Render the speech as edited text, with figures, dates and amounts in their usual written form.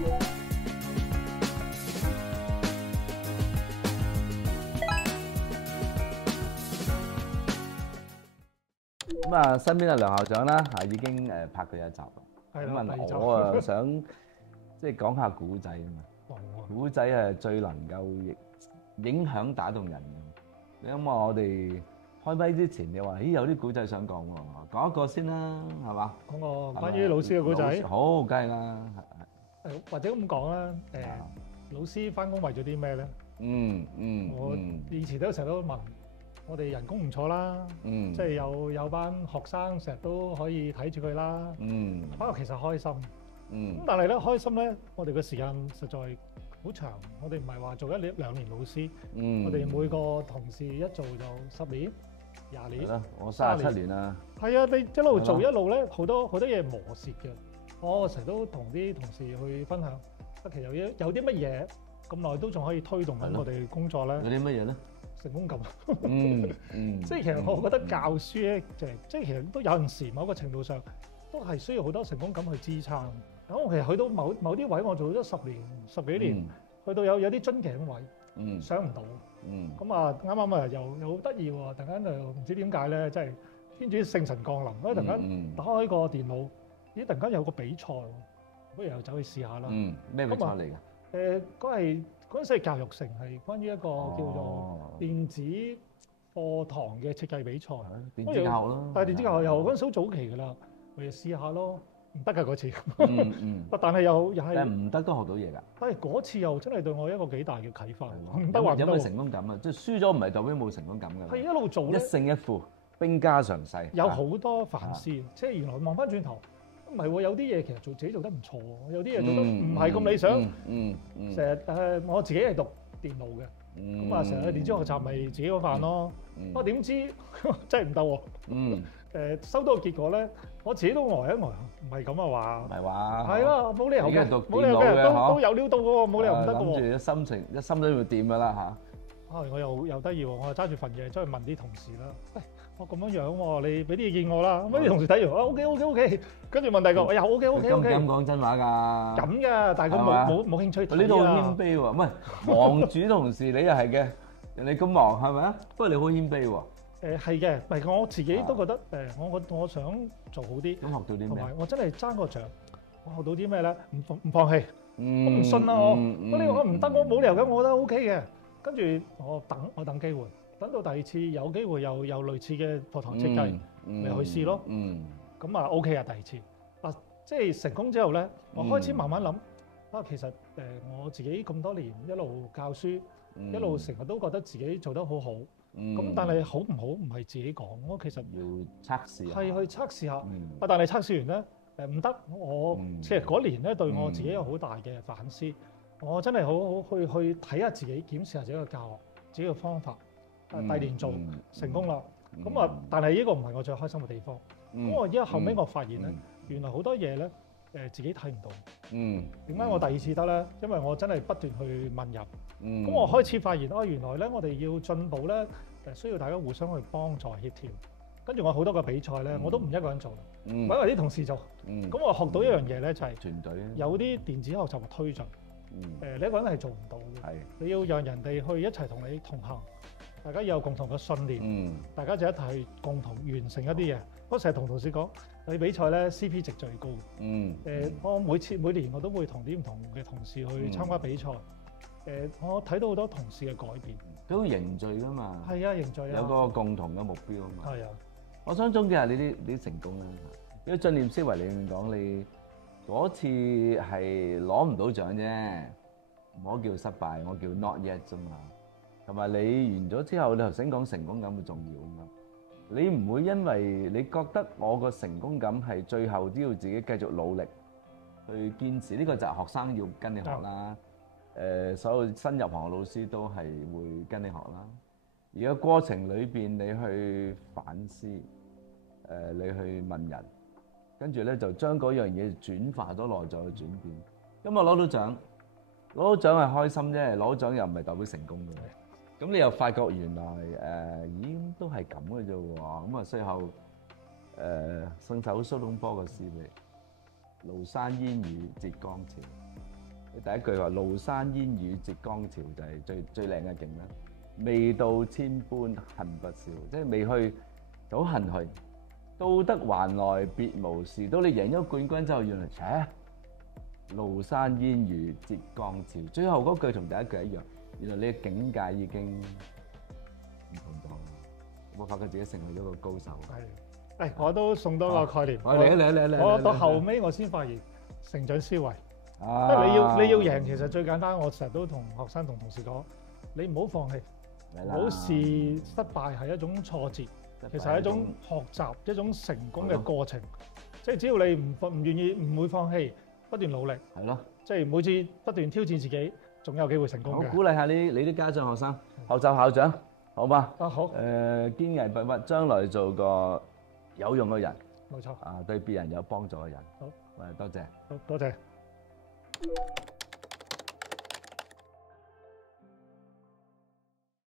咁啊，身邊嘅梁校長啦，已經拍過一集啦。咁啊，我啊想即係講下古仔啊嘛。古仔係最能夠影響打動人嘅。你諗下，我哋開咪之前，你話咦有啲古仔想講喎，講一個先啦，係嘛？講個關於老師嘅古仔。好，梗係啦。或者咁講啦，老師翻工為咗啲咩咧？我以前都成日都問。我哋人工唔錯啦，即係有班學生成日都可以睇住佢啦。不過其實開心，咁但係咧開心咧，我哋嘅時間實在好長。我哋唔係話做1、2年老師，我哋每個同事一做就10年、20年。係啦，我37年啦。係啊，你一路做一路咧，好多嘢磨蝕嘅。我成日都同啲同事去分享，其實有啲乜嘢咁耐都仲可以推動緊我哋工作咧。有啲乜嘢咧？成功感，即係其實我覺得教書咧，即係其實都有陣時某個程度上都係需要好多成功感去支撐。咁我其實去到某啲位，我做咗10年、10幾年，去到有啲樽頸位，上唔到。咁啊，啱啱啊又好得意喎！突然間就唔知點解咧，即係天主聖神降臨，突然間打開個電腦，咦！突然間有個比賽，不如又走去試下啦。咩比賽嚟㗎？嗰陣時係教育城，係關於一個叫做電子課堂嘅設計比賽。電子教學咯，但係電子教學又嗰陣時好早期㗎啦，我哋試下咯，唔得㗎嗰次。但係又係。但係唔得都學到嘢㗎。但係嗰次又真係對我一個幾大嘅啟發。唔得話唔得。有冇成功感啊？即係輸咗唔係代表冇成功感㗎。係一路做咧。一勝一負，兵家常細。有好多反思，即係原來望翻轉頭。唔係喎，有啲嘢其實自己做得唔錯喎，有啲嘢做得唔係咁理想。成日我自己係讀電腦嘅，咁啊成日去電子學習咪自己嗰飯咯。不過點知真係唔得喎。收到個結果咧，我自己都呆一呆，唔係咁啊話。唔係話。係咯，冇理由嘅，冇理由嘅，都有料到嘅喎，冇理由唔得嘅喎。諗住一心都要掂㗎啦嚇。我又得意喎，我揸住份嘢出去問啲同事啦。喂，我咁樣樣喎，你俾啲意見我啦。咁啲同事睇完，OK，跟住問第二個，我又 OK。咁講真話㗎？咁㗎，但係佢冇興趣睇啊。呢度好謙卑喎，唔係忙主同事，你又係嘅，人哋咁忙係咪啊？不過你好謙卑喎。係嘅，唔係我自己都覺得我想做好啲。咁學到啲咩？同埋我真係爭個獎，我學到啲咩咧？唔放棄，我唔信啊我唔得，我冇理由嘅，我覺得 OK 嘅。跟住我等機會，等到第二次有機會又類似嘅課堂設計，咪去試咯。咁啊 OK 啊，第二次啊，即係成功之後咧，我開始慢慢諗啊，其實我自己咁多年一路教書，一路成日都覺得自己做得好好。咁但係好唔好唔係自己講，我其實要測試，係去測試下。啊，但係測試完咧唔得，我其實嗰年咧對我自己有好大嘅反思。我真係好好去睇下自己，檢視下自己嘅教學，自己嘅方法。第二年做成功啦，咁啊，但係呢個唔係我最開心嘅地方。咁我而家後尾我發現咧，原來好多嘢咧自己睇唔到。點解我第二次得咧？因為我真係不斷去問入。咁我開始發現原來咧我哋要進步咧，需要大家互相去幫助協調。跟住我好多個比賽咧，我都唔一個人做，揾埋啲同事做。咁我學到一樣嘢咧，就係團隊，有啲電子學習嘅推進。你一個人係做唔到嘅，你要讓人哋去一齊同你同行，大家要有共同嘅信念，大家就一齊共同完成一啲嘢。我成日同同事講，你比賽咧 CP 值最高。我每年我都會同啲唔同嘅同事去參加比賽。我睇到好多同事嘅改變，都凝聚㗎嘛。係啊，凝聚啊，有個共同嘅目標啊嘛。係啊，我想總結下你啲成功啦。因為進念思維裏面講你。嗰次係攞唔到獎啫，唔好叫失敗，我叫 not yet 啫嘛。同埋你完咗之後，你頭先講成功感好重要啊嘛。你唔會因為你覺得我個成功感係最後都要自己繼續努力去堅持，呢個就係學生要跟你學啦。所有新入行嘅老師都係會跟你學啦。而個過程裏邊，你去反思，你去問人。跟住咧就將嗰樣嘢轉化咗內在嘅轉變。咁我攞到獎係開心啫，攞獎又唔係代表成功嘅。咁你又發覺原來咦都係咁嘅啫喎。咁啊最後送首蘇東坡嘅詩嚟，廬山煙雨浙江潮，第一句話廬山煙雨浙江潮就係最靚嘅景啦。未到千般恨不少，即係未去就好恨去。到得還來別無事，到你贏咗冠軍之後，原來廬山煙雨浙江潮，最後嗰句同第一句一樣。原來你嘅境界已經唔同咗，我發覺自己成為咗個高手。係，我都送多個概念。嚟，我到後尾我先發現成長思維。即係你要贏，其實最簡單。我成日都同學生同同事講，你唔好放棄，唔好視失敗係一種挫折，其實係一種學習、一種成功嘅過程。即係只要你唔願意、唔會放棄，不斷努力，係咯，即係每次不斷挑戰自己，仲有機會成功嘅。我鼓勵下你啲家長學生學習校長，好嗎？好。堅毅不屈，將來做個有用嘅人。冇錯。對別人有幫助嘅人。好。多謝。好，多謝。